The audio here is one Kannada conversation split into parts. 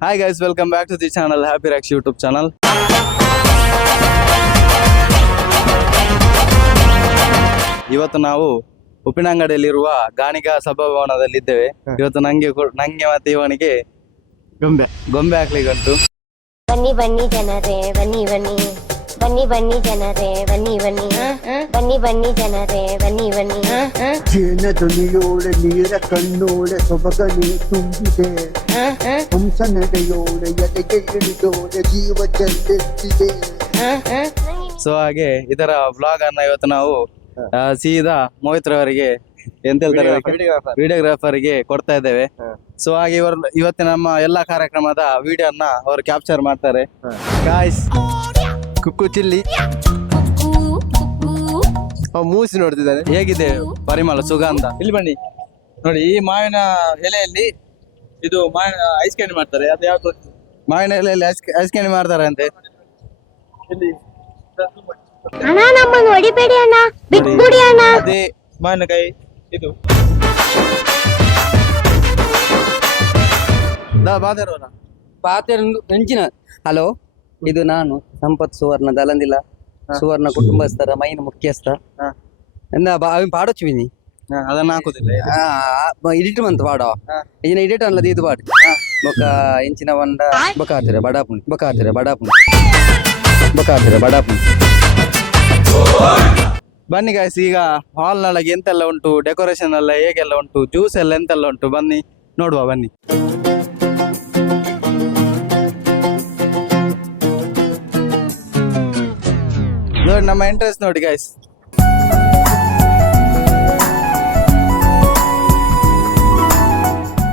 Hi guys, welcome back to the channel Happy Rex YouTube channel. ಇವತ್ತು ನಾವು ಉಪ್ಪಿನಂಗಡಿಯಲ್ಲಿರುವ ಗಾಣಿಗ ಸಭಾಭವನದಲ್ಲಿದ್ದೇವೆ. ಇವತ್ತು ನಂಗೆ ಮತ್ತೆ ಇವನಿಗೆ ಗೊಂಬೆ ಹಾಕ್ಲಿಕ್ಕೆ ಉಂಟು. ಬನ್ನಿ ಬನ್ನಿ ಜನರೇ ಬನ್ನಿ ಬನ್ನಿ ಬನ್ನಿ ಬನ್ನಿ ಜನರೇ ಬನ್ನಿ ಬನ್ನಿ ಬನ್ನಿ ಬನ್ನಿ ಜನರೇ ಬನ್ನಿ ಬನ್ನಿ. ಜೇನ ಧ್ವನಿಯೋಳೆ ನೀರ ಕಣ್ಣೋಳೆ ಸೊಬಗನೆ ತುಂಬಿದೆ, ಹಂಸ ನಡೆಯೋಳೆ ಎದೆಗೆ ಇಳಿದೋಳೆ ಜೀವ ಚೆಲ್ಲೆತ್ತಿದೆ. ಸೊ ಹಾಗೆ ಇದರ ವ್ಲಾಗ್ ಅನ್ನ ಇವತ್ತು ನಾವು ಸೀದಾ ಮೋಹಿತ್ ರವರಿಗೆ ಎಂತ ಹೇಳ್ತಾರೆ ವಿಡಿಯೋಗ್ರಾಫರ್ಗೆ ಕೊಡ್ತಾ ಇದ್ದೇವೆ. ಸೊ ಹಾಗೆ ಇವತ್ತಿನ ನಮ್ಮ ಎಲ್ಲಾ ಕಾರ್ಯಕ್ರಮದ ವಿಡಿಯೋನ ಅವರು ಕ್ಯಾಪ್ಚರ್ ಮಾಡ್ತಾರೆ. ಗಾಯ್ಸ್, ಕುಕ್ಕು ಚಿಲ್ಲಿ ಮೂಸಿ ನೋಡ್ತಿದ್ದಾನೆ. ಹೇಗಿದೆ ಪರಿಮಳ ಸುಗಂಧ? ಇಲ್ಲಿ ಬನ್ನಿ ನೋಡಿ, ಈ ಮಾವಿನ ಎಲೆಯಲ್ಲಿ ಇದು ಮಾವಿನ ಐಸ್ ಕ್ಯಾಂಡಿ ಮಾಡ್ತಾರೆ. ಅದು ಯಾವ್ದು? ಮಾವಿನ ಎಲೆಯಲ್ಲಿ ಐಸ್ ಕ್ಯಾಂಡಿ ಮಾಡ್ತಾರೆ ಅಂತೆ. ಇಲ್ಲಿ ಅಣ್ಣ ನಮ್ಮನ್ನು ಹೊಡಿಬೇಡಿ ಅಣ್ಣ, ಬಿಟ್ಬಿಡಿ ಅಣ್ಣ. ಅದೇ ಮಾವಿನಕಾಯಿ ಇದು ನೆಂಚಿನ. ಹಲೋ, ಇದು ನಾನು ಸಂಪತ್ ಸುವರ್ಣ ದಲಂದಿಲ್ಲ ಸುವರ್ಣ ಕುಟುಂಬಸ್ಥರ ಮೈನ್ ಮುಖ್ಯಸ್ಥ. ಪಾಡೊಚ್ಚುವಿನಿ ಅದನ್ನ ಹಾಕುದಿಲ್ಲ ಎಡಿಟ್ ಮಂತ್ ಪಾಡೋ ಇನ್ನ ಎಡಿಟ್ ಅನ್ಲದ ಇದು ಪಾಡು ಬೊಕ್ಕ ಇಂಚಿನ ಬಂಡ ಬಕಾತಿರ ಬಡಾಪುಣಿ ಬಕಾತಿರ ಬಡಾಪುಣಿ ಬಕಾತಿರ ಬಡಾಪುಣಿ. ಬನ್ನಿ ಗಾಯ್ಸ್, ಈಗ ಹಾಲ್ ನೊಳಗೆ ಎಂತೆಲ್ಲ ಉಂಟು, ಡೆಕೋರೇಷನ್ ಎಲ್ಲ ಹೇಗೆಲ್ಲ ಉಂಟು, ಜ್ಯೂಸ್ ಎಲ್ಲ ಎಂತೆಲ್ಲ ಉಂಟು, ಬನ್ನಿ ನೋಡುವ ಬನ್ನಿ. ನೋಡಿ ನಮ್ಮ ಎಂಟ್ರೆನ್ಸ್ ನೋಡಿ ಗಾಯ್ಸ್.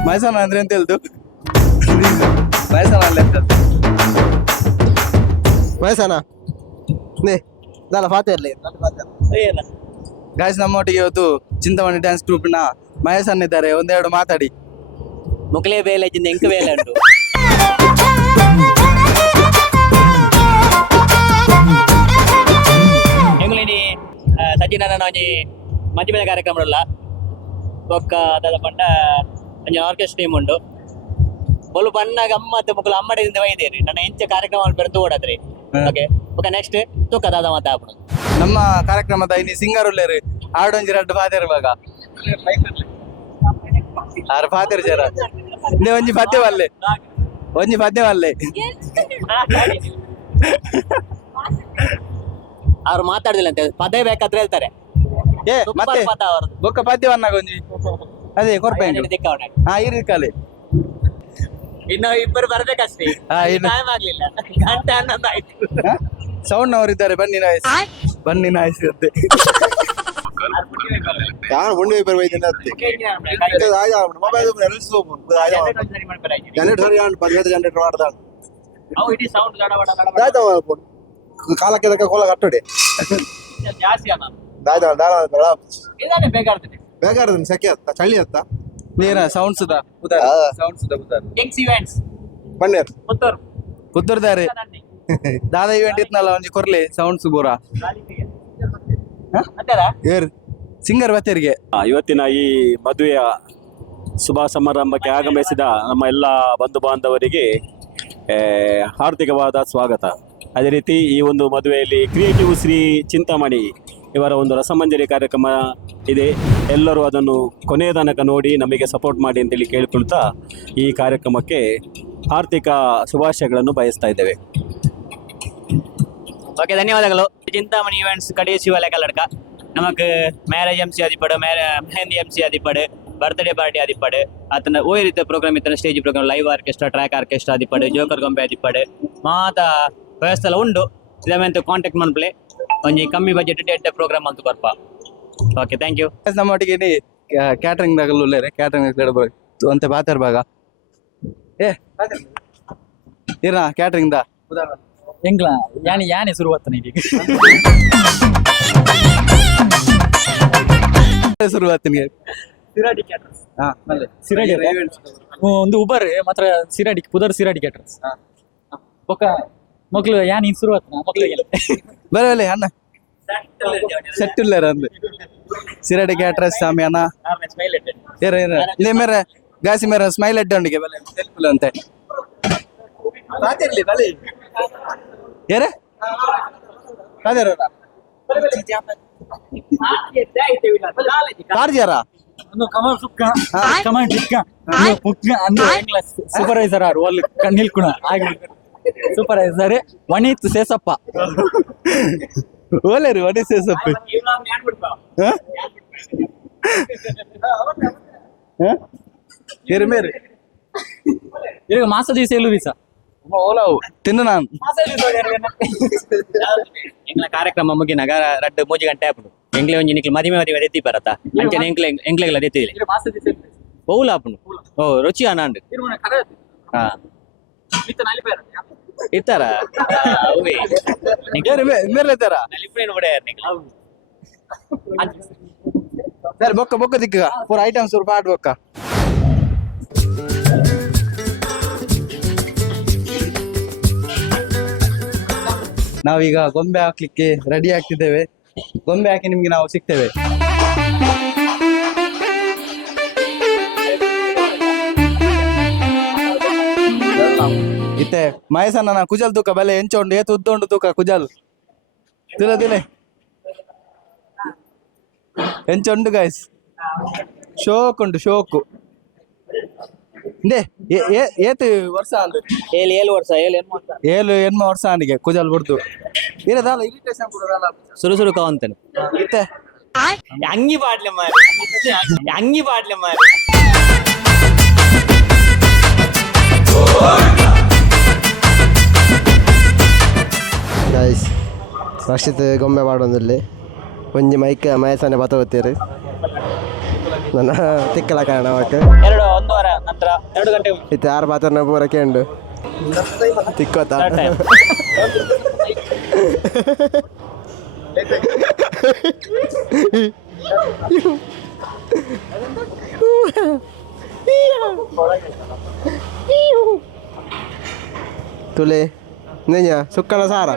ಮೈಸೂರು ಅಂದ್ರೆ ಎಂತ ಹೇಳ್ತು? ಮೈಸೂರು ಅಲ್ಲ ಎಂತ ವಯಸ್ಸನ ಗಾಯ್ಸ್, ನಮ್ಮೊಟ್ಟಿಗೆ ಇವತ್ತು ಚಿಂತಾಮಣಿ ಡ್ಯಾನ್ಸ್ ಗ್ರೂಪ್ ನ ಮಹೇಶ್ ಅಣ್ಣ ಇದ್ದಾರೆ. ಒಂದೆರಡು ಮಾತಾಡಿ. ಮುಕ್ಲೇ ಬೇಲೆ ಎಂಕ ಬೇಲೆ ಉಂಟು. ಎಂಗ್ಲಿನಿ ಸಜ್ಜಿನ ಒಂಜಿ ಮಂಜು ಮೇಲೆ ಕಾರ್ಯಕ್ರಮ ಉಲ್ಲ ಬೊಕ್ಕ ಅದ ಪಂಡ ಒಂಜಿ ಆರ್ಕೆಸ್ಟ್ರಾ ಟೀಮ್ ಉಂಟು. ಬೊಲು ಪಣ್ಣ ಗಮ್ಮತ್ ಮುಕ್ಕಲು ಅಮ್ಮಡಿಂದ ಒಯ್ದೇರಿ ನನ್ನ ಎಂಚ ಕಾರ್ಯಕ್ರಮ ಬೆರೆತು ಓಡದ್ರಿ. ಓಕೆ ಬೊಕ್ಕ ನೆಕ್ಸ್ಟ್ ತೂಕ ದಾದ ಮಾತ ಆಪುಡು. ನಮ್ಮ ಕಾರ್ಯಕ್ರಮದ ಇನ್ನು ಸಿಂಗರ್ ಉಳ್ಳೇರು ಆಡೊಂಜಿ ರಡ್ಡು ಫಾದರ್ ಇವಾಗ ಆರು ಫಾದರ್ ಜರ ಇಂದೆ ಒಂಜಿ ಪದ್ಯ ಬಲ್ಲೆ ಒಂಜಿ ಪದ್ಯ ಬಲ್ಲೆ ಅವ್ರು ಮಾತಾಡುದಿಲ್ಲ ಅಂತ ಪದೇ ಬೇಕಾದ್ರೆ ಹೇಳ್ತಾರೆ. ಏ ಮತ್ತೆ ಬೊಕ್ಕ ಪದ್ಯವನ್ನಾಗ ಒಂಜಿ ಅದೇ ಕೊರ್ಪೆ ಹಾ ಇರ್ಕಲೆ ಇನ್ನು ಇಬ್ಬರು ಬರ್ಬೇಕಷ್ಟೇ. ಇನ್ನು ಟೈಮ್ ಆಗ್ಲಿಲ್ಲ, ಗಂಟೆ ಹನ್ನೊಂದು ಆಯ್ತು. ಸೌಂಡ್ ನವರಿದ್ದಾರೆ, ಬನ್ನಿ ನಾಯ್ಸ್ ಬನ್ನಿ ನಾಯ್ಸ್ ಅಂತೆ. ಯಾರು ಹೊಂಡು ಪೇಪರ್ ಬೈದಿನ ಮೊಬೈಲ್ ಜನರೇಟ್ ಸರಿ ಪದ್ಧತಿ ಜನರೇಟ್ ಮಾಡ್ತಾನೆ. ಅವು ಇಡೀ ಸೌಂಡ್ ಕಾಲಕ್ಕೆ ಕೋಲ ಕಟ್ಟೋಡೆ ಜಾಸ್ತಿ ಅಲ್ಲ ಬೇಕಾಗ್ತದೆ. ಬೇಕಾದ್ರೆ ಸೆಕೆ ಅತ್ತ ಚಳಿ ಅತ್ತ ನೀರ ಸೌಂಡ್ಸ್ ಸೌಂಡ್ಸ್ ಕಿಂಗ್ಸ್ ಇವೆಂಟ್ಸ್ ಬನ್ನೇರ್ ಪುತ್ತೂರು ಪುತ್ತೂರ್ದಾರೆ ದಾದಾ ಇವೆಂಟ್ ಇತ್ನಲ್ಲ ಒಂಜಿ ಕೊರ್ಲಿ ಸೌಂಡ್ಸ್ ಬೂರ ಏರ್ ಸಿಂಗರ್ ಬತ್ತೇರಿಗೆ. ಇವತ್ತಿನ ಈ ಮದುವೆಯ ಶುಭ ಸಮಾರಂಭಕ್ಕೆ ಆಗಮಿಸಿದ ನಮ್ಮ ಎಲ್ಲ ಬಂಧು ಬಾಂಧವರಿಗೆ ಹಾರ್ದಿಕವಾದ ಸ್ವಾಗತ. ಅದೇ ರೀತಿ ಈ ಒಂದು ಮದುವೆಯಲ್ಲಿ ಕ್ರಿಯೇಟಿವ್ ಶ್ರೀ ಚಿಂತಾಮಣಿ ಇವರ ಒಂದು ರಸಮಂಜರಿ ಕಾರ್ಯಕ್ರಮ ಇದೆ. ಎಲ್ಲರೂ ಅದನ್ನು ಕೊನೆಯ ತನಕ ನೋಡಿ ನಮಗೆ ಸಪೋರ್ಟ್ ಮಾಡಿ ಅಂತೇಳಿ ಕೇಳಿಕೊಳ್ತಾ ಈ ಕಾರ್ಯಕ್ರಮಕ್ಕೆ ಆರ್ಥಿಕ ಶುಭಾಶಯಗಳನ್ನು ಬಯಸ್ತಾ ಇದ್ದೇವೆ. ಓಕೆ, ಧನ್ಯವಾದಗಳು. ಚಿಂತಾಮಣಿ ಇವೆಂಟ್ಸ್ ಕಡೆಸಿ ವಾಲೆ ಕಲ್ಲಡ್ಕ ನಮಕ್ ಮ್ಯಾರೇಜ್ ಎಮ್ ಸಿ ಆದಿಪಡು, ಮೆಹಂದಿ ಎಮ್ ಸಿ ಆದಿಪಡು, ಬರ್ತ್ಡೇ ಪಾರ್ಟಿ ಆದಿಪಡು, ಅತನ ಓ ರೀತಿಯ ಪ್ರೋಗ್ರಾಮ್ ಇತ್ತನ stage programme, live orchestra, track orchestra ಆದಿಪಡು, ಜೋಕರ್ ಗೊಂಬೆ ಆದಿಪಡು ಮಾತ ವ್ಯವಸ್ಥೆ ಎಲ್ಲ ಉಂಡು. ಇದೆಂತ ಕಾಂಟ್ಯಾಕ್ಟ್ ಮಾಡ್ಪ್ಲೆ ಒಂಜಿ ಕಮ್ಮಿ ಬಜೆಟ್ ಎಡ್ಡೆ ಪ್ರೋಗ್ರಾಮ್ ಅಂತ ಬರ್ಪ. Okay, thank you. ನಮ್ಮೊಟ್ಟಿಗೆ ಕ್ಯಾಟ್ರಿಂಗ್ ದಾಗ ಉಳ್ಳೇರೆ ಕ್ಯಾಟ್ರಿಂಗ್ ಅಂತೆ ಬಾತಾರ್ ಭಾಗ ಏ ಇರ ಕ್ಯಾಟ್ರಿಂಗ್ ದ ಎಂಗ್ಲ ಯಾನಿ ಯಾನಿ ಶುರುವಾತ ಶುರುವಾತಿನಿಗೆ ಸಿರಾಡಿ ಕ್ಯಾಟರ್ಸ್ ಸಿರಾಡಿ ಒಂದು ಉಬರ್ ಮಾತ್ರ ಸಿರಾಡಿ ಪುದರ್ ಸಿರಾಡಿ ಕ್ಯಾಟರ್ಸ್ ಬೊಕ್ಕ ಮಕ್ಳು ಯಾನಿ ಶುರುವಾತ ಮಕ್ಳಿಗೆ ಬರಲಿ ಅಣ್ಣ ಸೆಟ್ ಇಲ್ಲಾರ ಅಂದ್ ಸಿರಾಡಿ ಕ್ಯಾಟ್ರಸ್ ಸಾಮ್ಯಾನ ಇರ ಇರ ಇಲ್ಲೇ ಮೇರೆ ಗಾಸಿ ಮೇರೆ ಸ್ಮೈಲ್ ಅಡ್ಡ ಉಂಡಿಗೆ ಬಲೆ ಅಂತೆ ರಾತ್ರಿ ಬಲಿ ಯಾರೇ ಕಾರ್ಜಾರ ಒಂದು ಕಮಲ್ ಸುಕ್ಕ ಕಮಲ್ ಟಿಕ್ಕ ಪುಕ್ಕ ಅಂದ್ರೆ ಸೂಪರ್ವೈಸರ್ ಆರು ಒಳ್ಳೆ ನಿಲ್ಕುಣ ಆಗಿ ಸೂಪರ್ವೈಸರ್ ವನೀತ್ ಸೇಸಪ್ಪ ಓಲೆ ರೀ ಒಡೆ ಸೇಸಪ್ಪಿ ಮೇರೆ ಈಗ ಮಾಸ ದಿವಸ ಎಲ್ಲೂ ದಿವಸ ಓಲಾವು ತಿನ್ನು ನಾನು ಎಂಗ್ಲ ಕಾರ್ಯಕ್ರಮ ಮುಗಿನಾಗ ರಡ್ಡು 3 ಗಂಟೆ ಆಪುಂಡು ಎಂಗ್ಲೆ ಒಂಜಿ ನಿಕ್ಲು ಮದಿಮೆ ಎತ್ತಿ ಬರತ್ತ ಅಂಚನೆ ಎಂಗ್ಲೆಗ್ಲ ಎತ್ತಿದಿಲ್ಲ ಮಾಸ ದಿವಸ ಪೌಲ ಆಪುಂಡು ಓ ರುಚಿ ಅನಾಂಡು ಹಾ ಇತ್ತಾರ ಅವೇ ಮೇರೆ ತರ ನಲಿಪೇನು ಬಡೆಯಾರ ನಿಕ್ಲ ಸರಿ ಬೊಕ್ಕ ಬೊಕ್ಕ ದಿಕ್ಕ ಪೂರ ಐಟಮ್ಸ್ ಸ್ವಲ್ಪ ಆಡ್ ಬೊಕ್ಕ ನಾವೀಗ ಗೊಂಬೆ ಹಾಕ್ಲಿಕ್ಕೆ ರೆಡಿ ಆಗ್ತಿದ್ದೇವೆ. ಗೊಂಬೆ ಹಾಕಿ ನಿಮ್ಗೆ ನಾವು ಸಿಗ್ತೇವೆ. ಇತ್ತೆ ಮಹೇಶನ ಕುಜಲ್ ತೂಕ ಬೆಲೆ ಎಂಚೊಂಡು ಏತು ಉದ್ದೊಂಡು ತೂಕ ಕುಜಲ್ ತಿಳದಿಲೆ ಎಂಚೊಂಡು ಗೈಸ್ ಶೋಕ್ ಉಂಟು ಶೋಕು ಏತು ವರ್ಷ ಅಂದು 7 ವರ್ಷ 7 ವರ್ಷ ಅಂದಿಗೆ ಕುಜಲ್ ಬಿಡ್ದು ಇರದಲ್ಲ ಇರಿಟೇಷನ್ ಕೊಡೋದಲ್ಲ ಸುರು ಕಾವಂತೇನೆ ಇತ್ತೆ ಅಂಗಿ ಪಾಡ್ಲೆ ಮಾರಿ ಗೈಸ್ ರಕ್ಷಿತ್ ಗೊಂಬೆ ಮಾಡೋದಲ್ಲಿ ಒಂಜಿ ಮೈಕ್ ಮಯಸನೆ ಬತ್ತೋಗ್ತೀರಿ ನನ್ನ ತಿಕ್ಕಲ ಕಾರಣ ಅವಕ್ಕೆ 1 ವಾರ ನಂತರ 2 ಗಂಟೆ ಇತ್ತು ಯಾರು ಪಾತ್ರನ ಪೂರ ಕೇಂಡು ತಿಕ್ಕೋತ ತುಲೆ ನೆಂಜ ಸುಕ್ಕನ ಸಾರ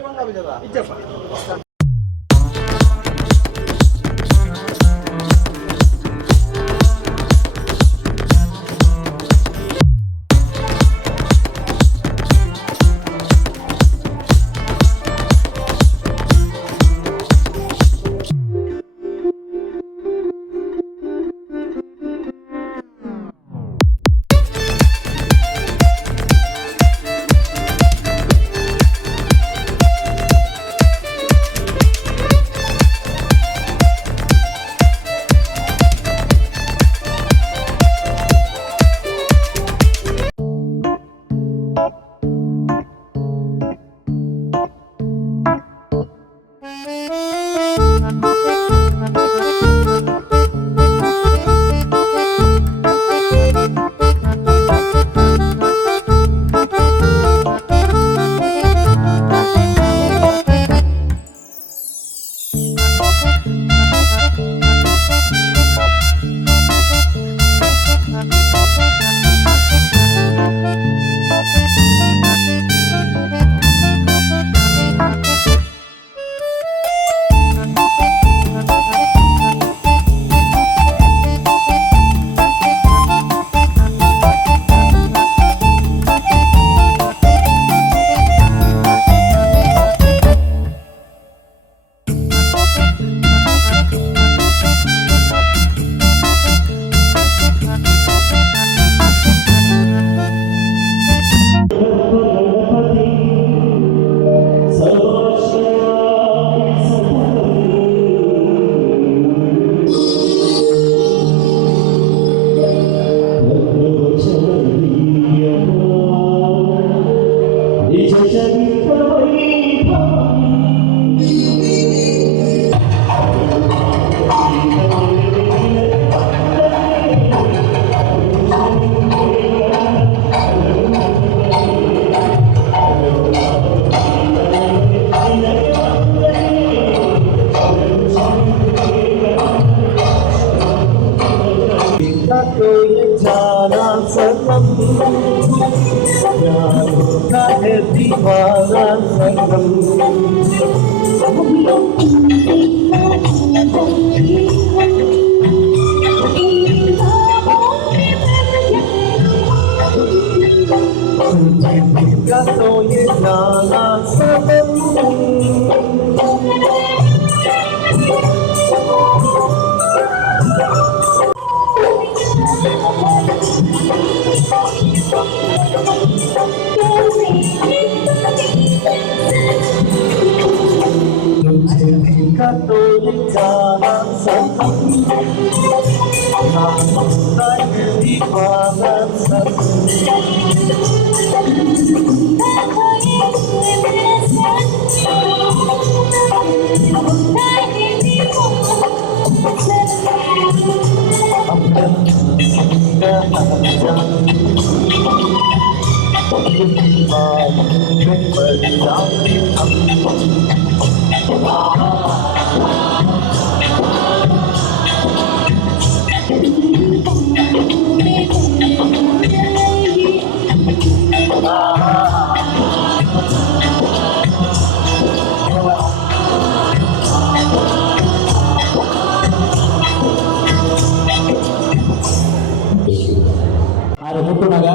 ಆರು ಮುಟ್ಟುನಗ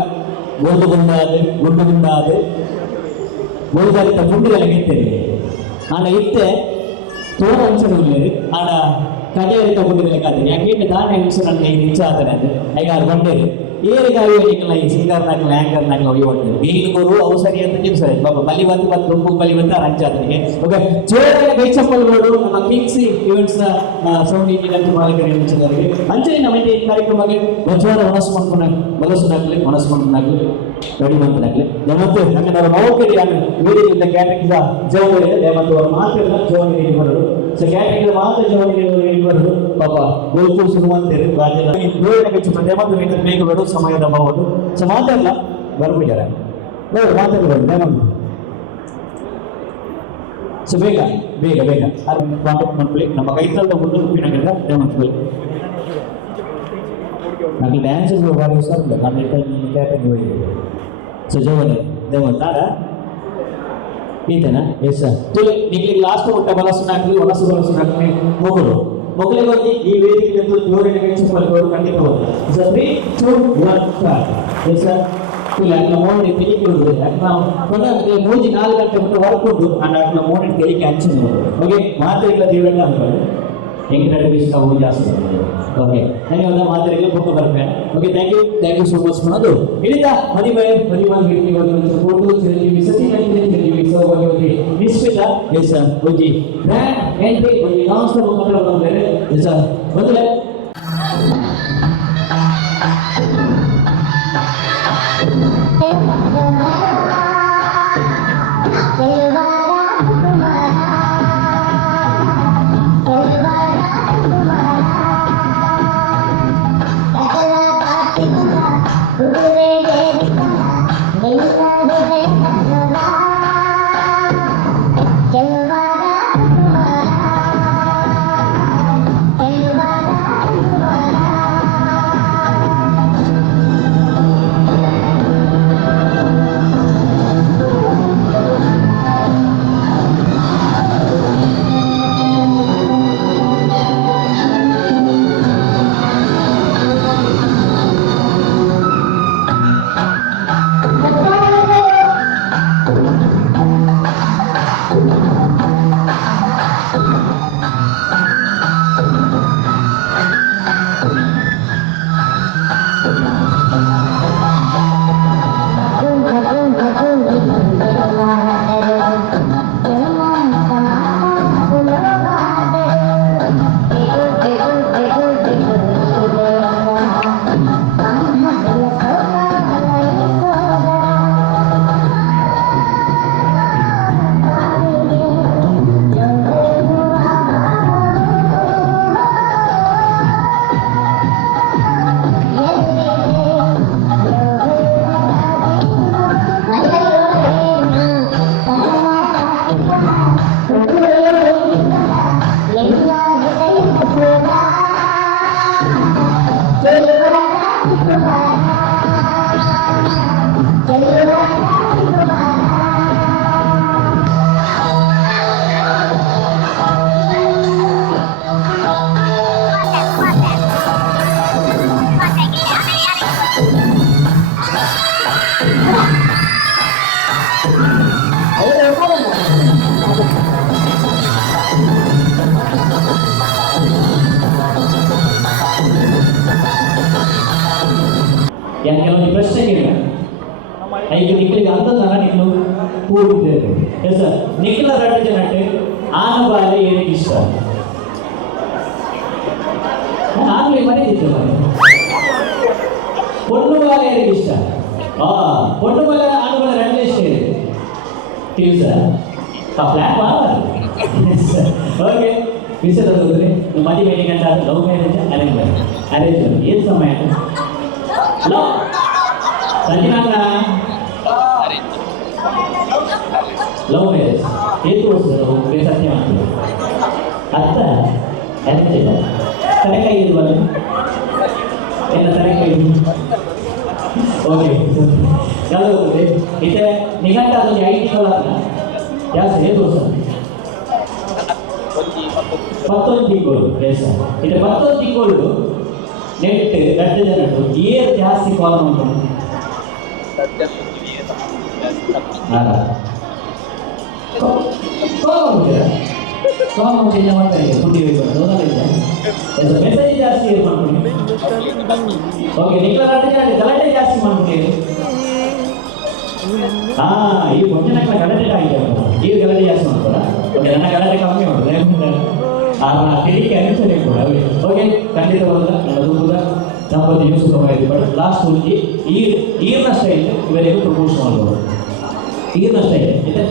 ಗುಂಡು ಗುಂಡಾದೆ ಗುಂಡಲಿತ ಗುಂಡಿಗಳ ಗೆತ್ತೇನೆ ಆನ ಇತ್ತೆ ತೋರ ಅಂಶಗಳು ಆನ ಕಡೆಯರಿತ ಗುಂಡಿಗಳ ಕಾದೇನೆ ಹಂಗೆ ದಾನ ಹೆಂಗಸು ನನ್ನ ಈ ನಿಂಚ ಆತನೆ ಅದು ಐಗಾರು ಬಂಡೇರಿ ಏರಿಗಾವಿ ನಿಕ್ಕಲ ಈ ಸಿಂಗರ್ ನಕಲ ಆಂಕರ್ ನಕಲ ಒಯ್ಯೊಂಡು ಬೀಗಿನ ಗುರು ಅವಸರಿ ಅಂತ ನಿಲ್ಸರೆ ಬಾಬಾ ಬಲಿ ಬಂದು ರುಂಪು ಬಲಿ ಬಂದು ರಂಚಾತನಿಗೆ ಓಕೆ ಜೋರಾಗಿ ಕೈ ಚಪ್ಪಲ್ಗಳು ನಮ್ಮ ಕಿಂಗ್ಸಿ ಈವೆಂಟ್ಸ್ ನ ಸೌಂಡ್ ಇಂಜಿನಿಯರ್ ಮಾಲೀಕರು ನಿಲ್ಸಿದವರಿಗೆ ಅಂಚೆ ನಮ್ಮ ಈ ಕಾರ್ಯಕ್ರಮಕ್ಕೆ ವಜ್ವಾದ ಮನಸ್ಸು ಮನಸ್ಸು ರೆಡಿ ಬಂತನಾಗ್ಲಿ ಮತ್ತು ನಮಗೆ ನಾವು ನೋಡ್ತೀರಿ ನಾನು ವೀಡಿಯೋದಿಂದ ಕ್ಯಾಟ್ರಿಂಗ್ ಜವಾಬ್ದಾರಿ ಮತ್ತು ಅವ್ರು ಮಾತ್ರ ಜವಾಬ್ದಾರಿ ಬರೋದು ಸೊ ಕ್ಯಾಟ್ರಿಂಗ್ ಮಾತ್ರ ಜವಾಬ್ದಾರಿ ಬರೋದು ಪಾಪ ಗೋಲ್ಪುರ್ ಸುರುವಂತೇರಿ ರಾಜ್ಯದ ಮತ್ತು ಬೇಗ ಬರೋದು ಸಮಯದ ಅಭಾವದು ಸೊ ಮಾತಾಡಲ್ಲ ಬರ್ಬಿಟ್ಟಾರೆ ನೋಡಿ ಮಾತಾಡಬಹುದು ನಾನು ಸೊ ಬೇಗ ಕಾಂಟ್ಯಾಕ್ಟ್ ಮಾಡ್ಕೊಳ್ಳಿ ನಮ್ಮ ಕೈತಲ್ಲದ ಒಂದು ರೂಪಿನಾಗಿಲ್ಲ ಮಾಡ್ಕೊಳ್ಳಿ నాకు డ్యాన్స్ వాడు వస్తారు కానీ క్యాటరింగ్ పోయింది సో జోవని దేవంతారా ఈతేనా ఎస్ సార్ నీకు లాస్ట్ ఒక బలసునాకు వలసునాకు మొగలే వచ్చి ఈ వేదిక ఎంతో జోరైన చెప్పాలి ఖండితవచ్చు సో 3 2 1 స్టార్ట్ ఎస్ సార్ ಅಟ್ಲ ಮೋಡಿ ತೆಗಿಕೊಳ್ಳುದು ಅಟ್ಲ ಕೊನೆ ಮೂಜಿ 4 ಗಂಟೆ ಬಿಟ್ಟು ಹೊರಕೊಂಡು ಅಂಡ್ ಅಟ್ಲ ಮೋಡಿ ತೆಗಿಕೆ ಹಂಚಿನ ಓಕೆ ಮಾತ್ರೆಗಳ ದೇವರನ್ನ ಅನ್ಕೊಳ್ಳಿ ಎಂಕರೇಜ್ ನಾವು ಜಾಸ್ತಿ ಓಕೆ ಧನ್ಯವಾದ ಮಾತ್ರೆಗಳು ಬುಕ್ ಬರ್ಬೇಡ okay thank you so much ಮಾಡೋದು ಹೇಳಿದ ಮದಿಮೆ ಹೇಳ್ತೀವಿ ಒಂದು ಫೋಟೋ ಚಿರಂಜೀವಿ ಚಿರಂಜೀವಿ ಸೌಭಾಗ್ಯವತಿ ನಿಶ್ಚಿತ ಎಸ್ ಓಜಿ ಬ್ರ್ಯಾಂಡ್ ಎಂಟ್ರಿ ಒಂದು ನಾನ್ಸ್ ಮಾತಾಡೋದು ಬೇರೆ ಎಸ್ ಬಂದ್ರೆ ಕೆಲವೊಂದು ಪ್ರಶ್ನೆ ಕೇಳ ಈಗ ನಿಕ್ಕಲಿಗೆ ಅಂತಂದ ನಿಕ್ಲು ಕೂಡಿದ್ದೇವೆ ಎಸ್ ಸರ್ ನಿಕ್ಲ ರಡ್ಡು ಜನಕ್ಕೆ ಆನ ಬಾಲೆ ಏನಕ್ಕೆ ಇಷ್ಟ ಆಗ್ಲಿ ಮರೀತಿದ್ದೆ பொண்ணு ಬಾಲೆ ಏನಕ್ಕೆ ಇಷ್ಟ பொண்ணு ಬಾಲೆ ಆನ ಬಾಲೆ ರಡ್ಡು ಇಷ್ಟ ಇದೆ ಟಿವಿ ಸರ್ ಫ್ಲಾಟ್ ಓಕೆ ವಿಷಯ ತಗೋದ್ರಿ ಮದುವೆ ಮೀಟಿಂಗ್ ಅಂತ love marriage arrange marriage arrange ಏನು ಸಮಯ ಲವ್ ಸಂಜೀನಂದ್ರ ಲವ್ ಮ್ಯಾರೇಜ್ ಏನು ತೋರಿಸಿದ್ರು ಸತ್ಯ ಮಾಡ್ತೀವಿ ಅತ್ತ ಎಂತಿಲ್ಲ ತಲೆಕಾಯಿ ಇದು ಬಲ್ಲ ಎಲ್ಲ ತಲೆಕಾಯಿ ಓಕೆ ಯಾವುದು ಇದೆ ನಿಘಂಟ ಅದೊಂದು ಐಟಿಗಳು ಅಲ್ಲ ಜಾಸ್ತಿ ಏನು ತೋರಿಸ 11 ತಿಂಗಳು ದೇಶ ಇದು 11 ತಿಂಗಳು ನೆಟ್ ಗಡ್ಡ ಜನರು ಏರ್ ಜಾಸ್ತಿ ಕಾಲ್ ಮಾಡ್ತಾರೆ ಮೆಸೇಜ್ ಜಾಸ್ತಿ ಮಾಡ್ಕೊಂಡು ಓಕೆ ನಿಖಲ ಗಲಾಟೆ ಜಾಸ್ತಿ ಮಾಡ್ಬಿಟ್ಟಿರಿ ಈ ಮುಂಚಿನ ಗಲಾಟೆ ಆಗಿದೆ ಈ ಗಲಾಟೆ ಜಾಸ್ತಿ ಮಾಡ್ತಾರ ಓಕೆ ನನ್ನ ಗಲಾಟೆ ಕಮ್ಮಿ ಮಾಡೋದು ತಿರುಗಿ ಅನಿಸಲಿ ಕೂಡ ಓಕೆ ಖಂಡಿತ ಬರೋದ ನನ್ನದು ಕೂಡ ದಂಪತಿ ಯೂಸುಫ್ ಬಟ್ ಲಾಸ್ಟ್ ಹೋಗಿ ಈರ್ನ ಸ್ಟೈಲ್ ಇವರಿಗೂ ಪ್ರಪೋಸ್ ಮಾಡ್ಬೋದು ಈರ್ನ ಸ್ಟೈಲ್ ಇದೆ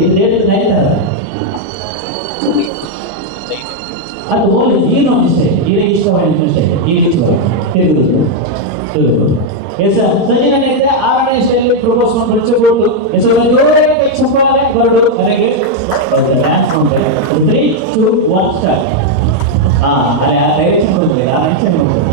ಇದು ಡೇಟ್ ನೈತಾರ ಅದು ಓನ್ಲಿ ಈರ್ನ ಒಂದು ಸ್ಟೈಲ್ ಈರಿಗೆ ಇಷ್ಟವಾದ ಸ್ಟೈಲ್ ಈಗ ಇಷ್ಟ ತಿರುಗುದು ಎಸ್ ಸಂಜೆ ನನಗೆ 6ನೇ ಸ್ಟೈಲ್ ಪ್ರಪೋಸ್ ಮಾಡ್ಬಿಟ್ಟು ಹೆಸರು ಜೋರೇ ಕೈ ಚಪ್ಪಾಳೆ ಹೊರಡು ಕರೆಗೆ ಡ್ಯಾನ್ಸ್ ಮಾಡ್ತಾರೆ 3 2 1 ಸ್ಟಾರ್ಟ್ ಅದೇ ಆ ಡೈರೆಕ್ಷನ್ ಹೋಗ್ತದೆ ಆ ಡೈರೆಕ್ಷನ್ ಹೋಗ್ತದೆ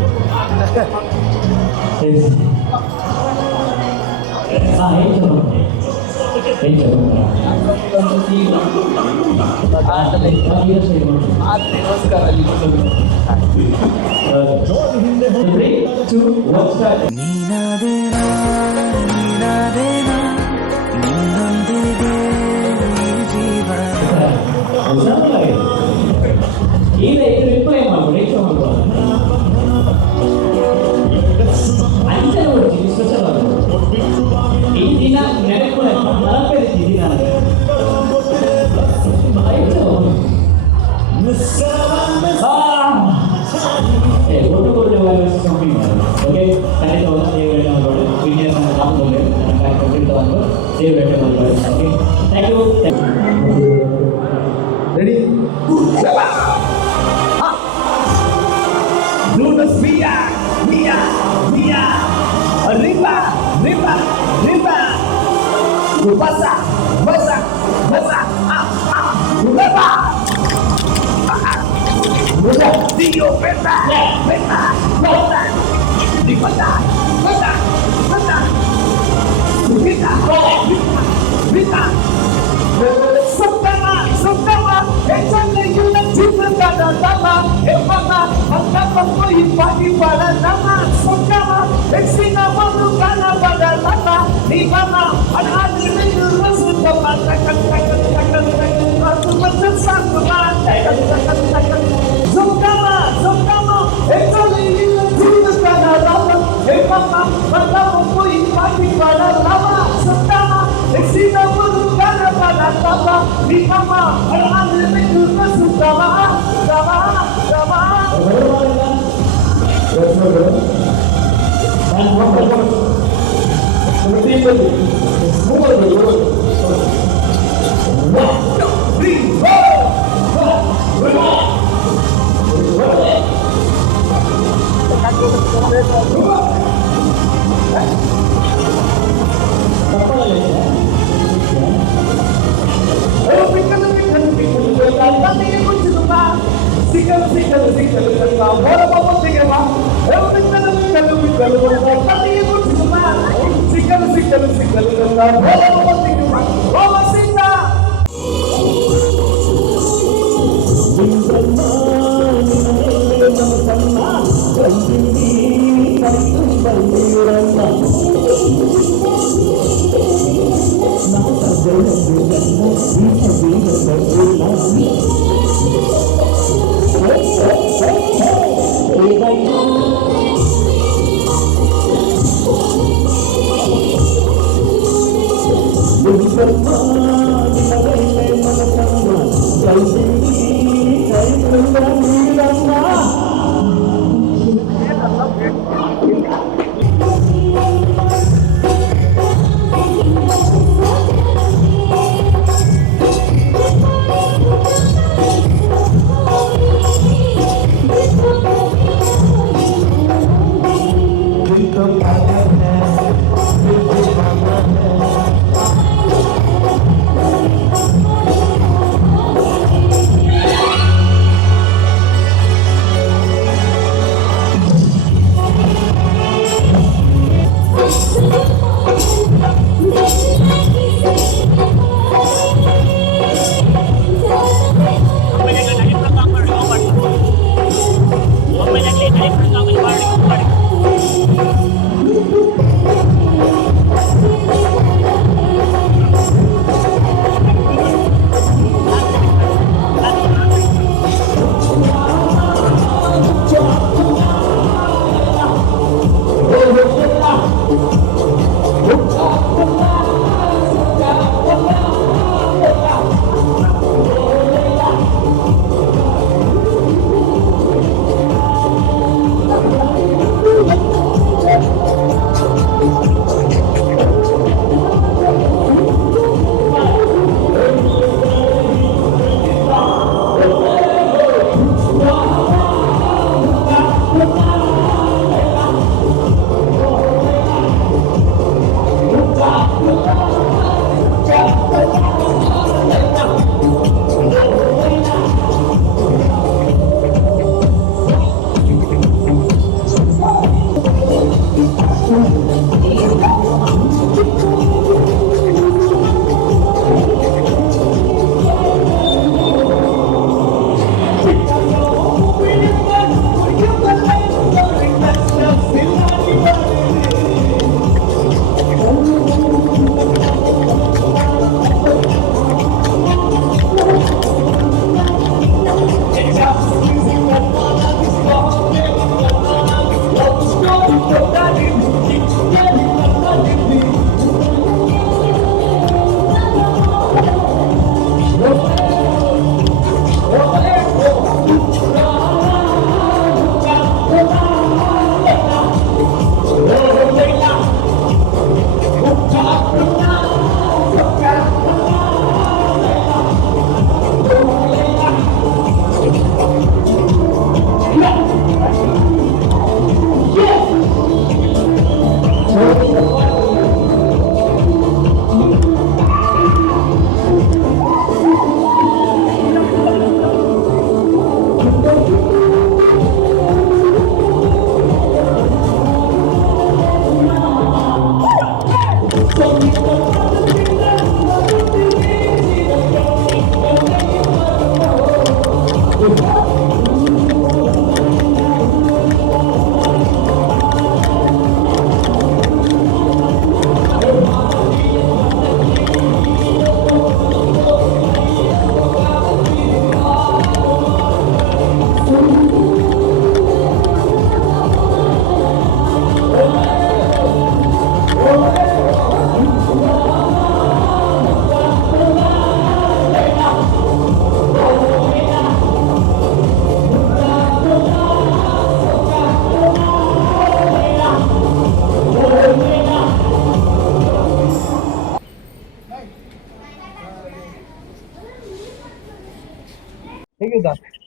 ಈಗ ರಿಪ್ಲೈ ಮಾಡ್ಬಿಡಿ ಅಂಚೆ ನೋಡ್ತೀನಿ ಸ್ಪೆಷಲ್ ಈ ದಿನ ನೆನಪು ನೆನಪಿರ್ತೀನಿ ನನಗೆ ಒಟ್ಟು ಕೊಟ್ಟು ಕಂಪ್ಲೀಟ್ ಮಾಡಿ ಓಕೆ ಖಂಡಿತವಾದ ದೇವರೇ ನೋಡಿ ವಿಜಯ ಕಾಮದಲ್ಲಿ ನನ್ನ ಕಾರ್ಯಕ್ರಮ ದೇವರೇ ಮಾಡಿ okay thank you ready Lunas mia, mia, mia. Arriba, arriba, arriba. Pasa, pasa, pasa. Arriba. Muda, Dio, peta, peta, peta. Di peta, peta, peta. Peta, peta. Santama, Santama, echanle una chifra cada dama, mama, andaba muy pagi para dama, Santama, exina manu kana pada dama, ni mama, anhani menu rasu dama, takan, rasu macam sangma, takan, Santama, Santama, echanle una chifra cada dama, mama, andaba muy pagi para dama, Santama, exina manu kana pada dama, ni mama, anhani menu rasu dama, dama.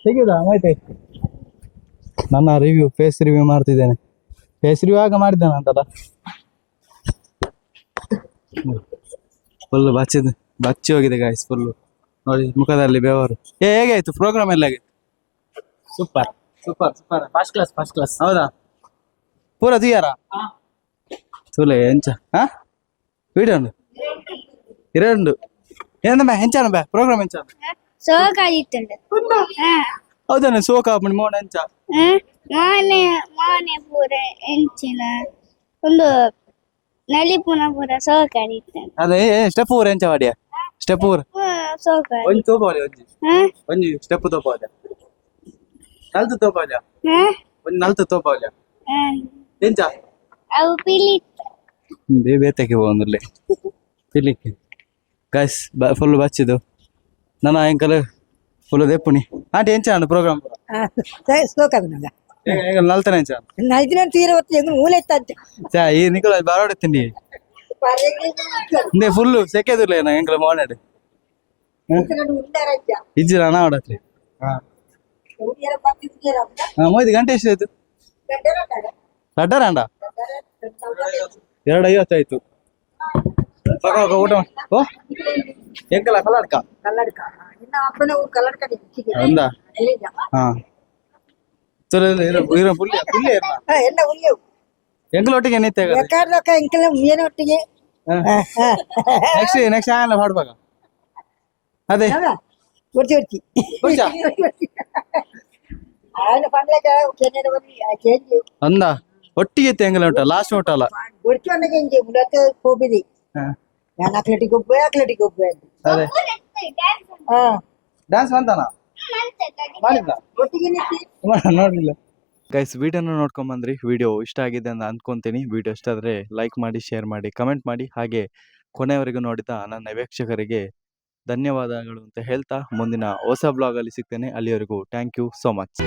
ತೆಗೆಯುದಾ ಮಾಹಿತಿ ನನ್ನ ರಿವ್ಯೂ ಫೇಸ್ ರಿವ್ಯೂ ಮಾಡ್ತಿದ್ದೇನೆ. ಫೇಸ್ ರಿವ್ಯೂ ಆಗ ಮಾಡಿದ್ದಾನೆ ಅಂತಲ್ಲ, ಫುಲ್ ಬಚ್ಚಿ ಹೋಗಿದೆ ಗಾಯ್ಸ್, ಫುಲ್ ನೋಡಿ ಮುಖದಲ್ಲಿ ಬೆವರು. ಹೇಗೆ ಆಯ್ತು ಪ್ರೋಗ್ರಾಮ್ ಎಲ್ಲ? Super super super, first class. ಹೌದಾ? ಪೂರ ದಿಯಾರ ತುಲೆ ಎಂಚ వీడియో ఇరండు ఏందమ్మా ఎంచాను ప్రోగ్రామ్ ఎంచాను ಹೌದಾನೆ ಸೋಕ ಮಣಿ ಮೋಣ ಎಂಚ ಮಾನೆ ಪೂರ ಎಂಚಿನ ಒಂದು ನಲಿಪುನ ಪೂರ ಸೋಕಾಡಿತ್ತೇನೆ. ಅದೇ ಸ್ಟೆಪ್ ಊರ ಎಂಚ ವಾಡಿಯ ಸ್ಟೆಪ್ ಊರ ಸೋಕಾಡಿ ಒಂಜಿ ತೋಪಾಲಿ ಒಂಜಿ ಸ್ಟೆಪ್ ತೋಪಾಲಿ ನಲ್ತು ತೋಪಾಲಿ ಒಂಜಿ ನಲ್ತು ತೋಪಾಲಿ ಎಂಚ ಅವು ಪಿಲಿತ್ತ ಬೇತೆಗೆ ಹೋಗುದಿಲ್ಲ ಪಿಲಿಕ್ಕೆ ಗೈಸ್ ಫುಲ್ ಬಚ್ಚಿದು ನನ್ನ ಆಯಂಕಲ್ ಫುಲ್ ದೆಪ್ಪುನಿ ಆಂಟಿ ಎಂಚಾನು ಪ್ರೋಗ್ರಾಮ್ ನಲ್ತನೆ ಎಂಚಾನು ತೀರವತ್ತು ಎಂಗ್ ಮೂಲೆ ಈ ನಿಕಲ ಬಾರೋಡೆ ತಿಂಡಿ ಇಂದೆ ಫುಲ್ಲು ಸೆಕೆದುಲ್ಲ ನಾ ಎಂಕಲ ಮೋನಾಡು ಇಜ್ಜಿರ ನಾ ಹೊಡತ್ರಿ ಮೊಯ್ದು ಗಂಟೆ ಎಷ್ಟು ಆಯ್ತು ರಡ್ಡರಾಂಡ 2:50 ಆಯ್ತು ಊಟ ಓ ಎಂಕಲ ಕಲ್ಲಡ್ಕ ಅಂದ ಹಾ ಚಲೋ ಪುಲ್ಯ ಎಂಕಲ ಒಟ್ಟಿಗೆ ಒಟ್ಟಿಗೆ ನೆಕ್ಸ್ಟ್ ಆಯಲ್ಲ ಹಾಡ್ಬಾಗ ಅದೇ ಅಂದ ಒಟ್ಟಿಗೆ ಎಂಗಲ ಉಂಟ ಲಾಸ್ಟ್ ಊಟ ಅಲ್ಲ ಅದೇ ಡ್ಯಾನ್ಸ್ ಮಾಡ್ತಾನ ನೋಡ್ಲಿಲ್ಲ ಗೈಸ್ ವಿಡಿಯೋನ ನೋಡ್ಕೊಂಡ್ ಬಂದ್ರಿ. ವಿಡಿಯೋ ಇಷ್ಟ ಆಗಿದೆ ಅಂತ ಅನ್ಕೊಂತೀನಿ. ವಿಡಿಯೋ ಇಷ್ಟ ಆದ್ರೆ ಲೈಕ್ ಮಾಡಿ, ಶೇರ್ ಮಾಡಿ, ಕಮೆಂಟ್ ಮಾಡಿ, ಹಾಗೆ ಕೊನೆಯವರೆಗೂ ನೋಡಿದ ನನ್ನ ವೀಕ್ಷಕರಿಗೆ ಧನ್ಯವಾದಗಳು ಅಂತ ಹೇಳ್ತಾ ಮುಂದಿನ ಹೊಸ ಬ್ಲಾಗ್ ಅಲ್ಲಿ ಸಿಗ್ತೇನೆ. ಅಲ್ಲಿವರೆಗೂ ಥ್ಯಾಂಕ್ ಯು ಸೋ ಮಚ್.